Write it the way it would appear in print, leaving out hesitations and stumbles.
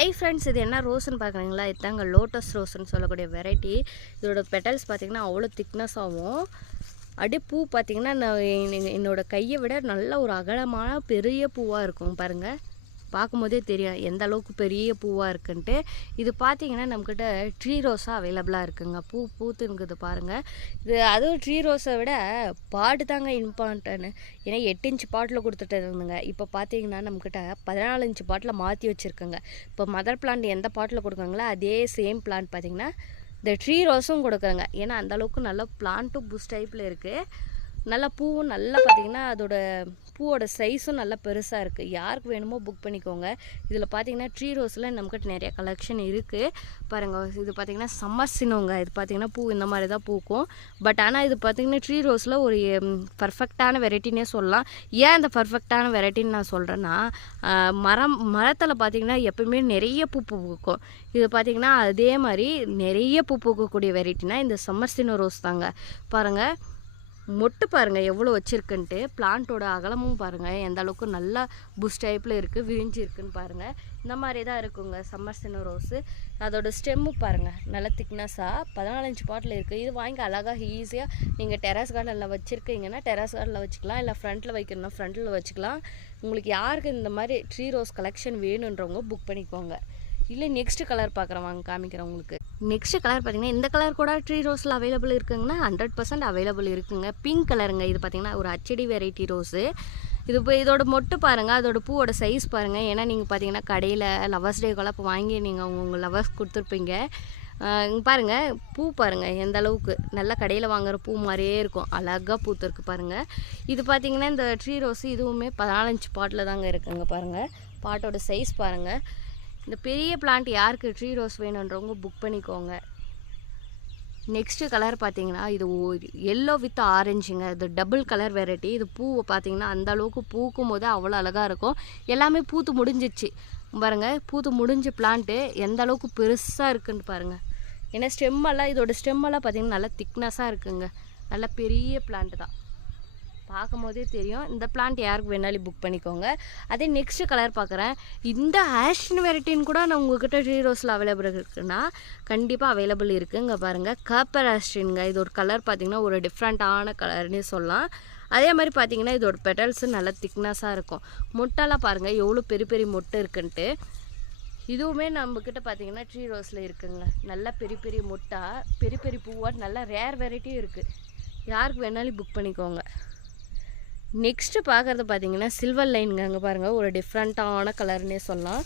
Hi friends, இது என்ன ரோஸ்ன்னு பார்க்குறீங்களா? இதுதாங்க லோட்டஸ் ரோஸ்ன்னு சொல்லக்கூடிய வெரைட்டி. இதோட பெட்டல்ஸ் பார்த்திங்கன்னா அவ்வளோ திக்னஸ் ஆகும். அப்படியே பூ பார்த்திங்கன்னா என்னோடய கையை விட நல்ல ஒரு அகலமான பெரிய பூவாக இருக்கும். பாருங்கள், பார்க்கும்போதே தெரியும் எந்த அளவுக்கு பெரிய பூவாக இருக்குன்ட்டு. இது பார்த்திங்கன்னா நம்மக்கிட்ட ட்ரீ ரோஸாக அவைலபிளாக இருக்குங்க. பூத்துங்குது பாருங்கள். இது அதுவும் ட்ரீ ரோஸை விட பாட்டு தாங்க இம்பார்ட்டன்னு. ஏன்னா 8 இன்ச் பாட்டில் கொடுத்துட்டு இருந்துங்க. இப்போ பார்த்திங்கன்னா நம்மக்கிட்ட 14 இன்ச் பாட்டில் மாற்றி வச்சுருக்குங்க. இப்போ மதர் பிளான்ட் எந்த பாட்டில் கொடுக்குறாங்களோ அதே சேம் பிளான்ட் பார்த்திங்கன்னா இந்த ட்ரீ ரோஸும் கொடுக்குறாங்க. ஏன்னா அந்தளவுக்கு நல்ல பிளான்ட்டும் புஷ் டைப்பில் இருக்குது. நல்லா பூவும் நல்லா பார்த்திங்கன்னா அதோட பூவோட சைஸும் நல்லா பெருசாக இருக்குது. யாருக்கு வேணுமோ புக் பண்ணிக்கோங்க. இதில் பார்த்திங்கன்னா ட்ரீ ரோஸில் நம்மக்கிட்ட நிறைய கலெக்ஷன் இருக்குது பாருங்கள். இது பார்த்திங்கன்னா சம்மர் சினோங்க. இது பார்த்திங்கன்னா பூ இந்த மாதிரி தான் பூக்கும். பட் ஆனால் இது பார்த்திங்கன்னா ட்ரீ ரோஸில் ஒரு பர்ஃபெக்டான வெரைட்டினே சொல்லலாம். ஏன் இந்த பர்ஃபெக்டான வெரைட்டின்னு நான் சொல்கிறேன்னா, மரத்தில் பார்த்திங்கன்னா எப்பவுமே நிறைய பூ பூக்கும். இது பார்த்திங்கன்னா அதே மாதிரி நிறைய பூ பூக்கக்கூடிய வெரைட்டினா இந்த சம்மர் சினோ ரோஸ் தாங்க. பாருங்கள், மொட்டு பாருங்கள் எவ்வளோ வச்சுருக்குன்ட்டு. பிளான்ட்டோட அகலமும் பாருங்கள் எந்த அளவுக்கு நல்லா புஷ் டைப்பில் இருக்குது, விரிஞ்சு இருக்குன்னு பாருங்கள். இந்த மாதிரி தான் இருக்குங்க சம்மர் சினோ ரோஸு. அதோட ஸ்டெம்மு பாருங்கள் நல்லா திக்னஸாக 14 இன்ச் பாட்டில் இருக்குது. இது வாங்கி அழகாக ஈஸியாக நீங்கள் டெரஸ் கார்டனில் வச்சுருக்கீங்கன்னா டெரஸ் கார்டனில் வச்சுக்கலாம், இல்லை ஃப்ரண்ட்டில் வைக்கணும்னா ஃப்ரண்ட்டில் வச்சுக்கலாம். உங்களுக்கு யாருக்கு இந்த மாதிரி ட்ரீ ரோஸ் கலெக்ஷன் வேணுன்றவங்க புக் பண்ணிக்கோங்க. இல்லை நெக்ஸ்ட் கலர் பார்க்குறேன், வாங்க காமிக்கிறேன் உங்களுக்கு. நெக்ஸ்ட் கலர் பார்த்திங்கன்னா இந்த கலர் கூட ட்ரீ ரோஸில் அவைலபிள் இருக்குங்கன்னா 100% அவைலபிள் இருக்குங்க. பிங்க் கலருங்க. இது பார்த்திங்கன்னா ஒரு ஹச்டி வெரைட்டி ரோஸு. இது இப்போ இதோட மொட்டு பாருங்கள், அதோட பூவோட சைஸ் பாருங்கள். ஏன்னா நீங்கள் பார்த்தீங்கன்னா கடையில் லவர்ஸ் டேக்கெல்லாம் இப்போ வாங்கி நீங்கள் உங்கள் லவர்ஸ் கொடுத்துருப்பீங்க. இங்கே பாருங்கள், பூ பாருங்கள் எந்த அளவுக்கு நல்லா கடையில் வாங்குகிற பூ மாதிரியே இருக்கும். அழகாக பூத்துருக்கு பாருங்கள். இது பார்த்திங்கன்னா இந்த ட்ரீ ரோஸு இதுவுமே 14 இன்ச் பாட்டில் தாங்க இருக்குங்க. பாருங்கள் பாட்டோட சைஸ் பாருங்கள். இந்த பெரிய பிளான்ட் யாருக்கு ட்ரீ ரோஸ் வேணுன்றவங்க புக் பண்ணிக்கோங்க. நெக்ஸ்ட்டு கலர் பார்த்தீங்கன்னா இது எல்லோ வித் ஆரஞ்சுங்க. இது டபுள் கலர் வெரைட்டி. இது பூவை பார்த்தீங்கன்னா அந்த அளவுக்கு பூக்கும் போது அவ்வளோ அழகாக இருக்கும். எல்லாமே பூத்து முடிஞ்சிச்சு பாருங்கள். பூத்து முடிஞ்ச பிளான்ட்டு எந்த அளவுக்கு பெருசாக இருக்குன்னு பாருங்கள். ஏன்னா ஸ்டெம்மெல்லாம் இதோட ஸ்டெம்மெல்லாம் பார்த்தீங்கன்னா நல்லா திக்னஸாக இருக்குங்க. நல்லா பெரிய பிளான்ட்டு தான், பார்க்கும் போதே தெரியும். இந்த பிளான்ட் யாருக்கு வேணாலும் புக் பண்ணிக்கோங்க. அதே நெக்ஸ்ட் கலர் பார்க்குறேன். இந்த ஆஷின் வெரைட்டின்னு கூட நான் உங்கள்கிட்ட ட்ரீ ரோஸில் அவைலபிள் இருக்குன்னா கண்டிப்பாக அவைலபிள் இருக்குது. இங்கே பாருங்கள், காப்பர் ஆஷின்ங்க. இது ஒரு கலர் பார்த்திங்கன்னா ஒரு டிஃப்ரெண்ட்டான கலர்னே சொல்லலாம். அதே மாதிரி பார்த்திங்கன்னா இதோட பெட்டல்ஸு நல்லா திக்னஸாக இருக்கும். மொட்டெல்லாம் பாருங்கள் எவ்வளோ பெரிய பெரிய மொட்டை இருக்குன்ட்டு. இதுவுமே நம்மக்கிட்ட பார்த்திங்கன்னா ட்ரீ ரோஸில் இருக்குங்க. நல்லா பெரிய பெரிய மொட்டா, பெரிய பெரிய பூவாக நல்லா ரேர் வெரைட்டியும் இருக்குது. யாருக்கு வேணாலும் புக் பண்ணிக்கோங்க. நெக்ஸ்ட்டு பார்க்குறது பார்த்திங்கன்னா சில்வர் லைனுங்க. அங்கே பாருங்கள் ஒரு டிஃப்ரெண்ட்டான கலர்னே சொல்லலாம்.